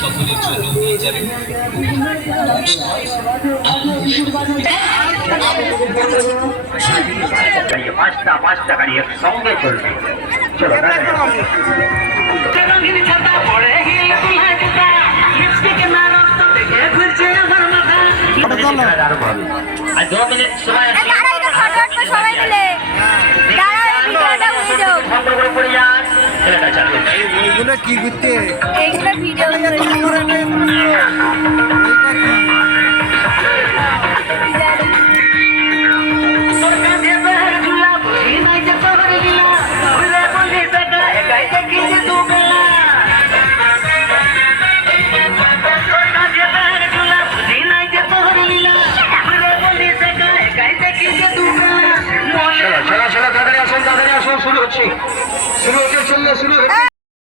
সকলের জন্য নিয়ে যাবেন। পাঁচটা গাড়ি একসঙ্গে চলবে। চলো আর 2 মিনিট সময় কি করতে শুরু হচ্ছে শুরু হচ্ছে